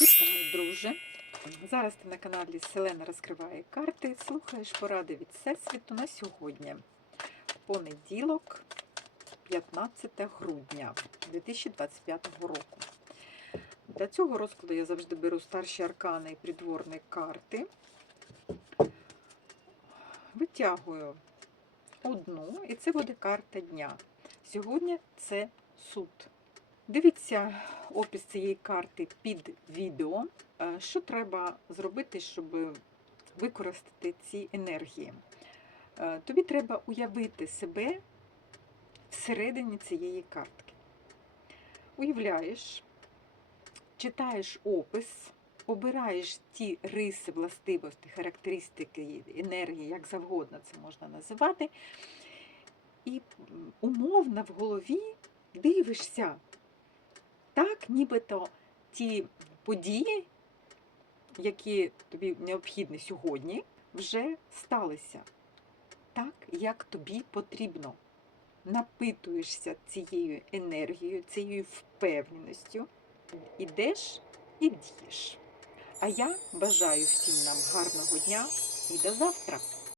Вітаю, друже! Зараз ти на каналі Селена розкриває карти. Слухаєш поради від Всесвіту на сьогодні. Понеділок, 15 грудня 2025 року. Для цього розкладу я завжди беру старші аркани і придворні карти. Витягую одну, і це буде карта дня. Сьогодні це суд. Дивіться опис цієї карти під відео. Е, Що треба зробити, щоб використати ці енергії? Е, Тобі треба уявити себе всередині цієї картки. Уявляєш, читаєш опис, обираєш ті риси, властивості, характеристики, енергії, як завгодно це можна називати, і умовно в голові дивишся, так, нібито ті події, які тобі необхідні сьогодні, вже сталися так, як тобі потрібно. Напитуєшся цією енергією, цією впевненістю, ідеш і дієш. А я бажаю всім нам гарного дня і до завтра!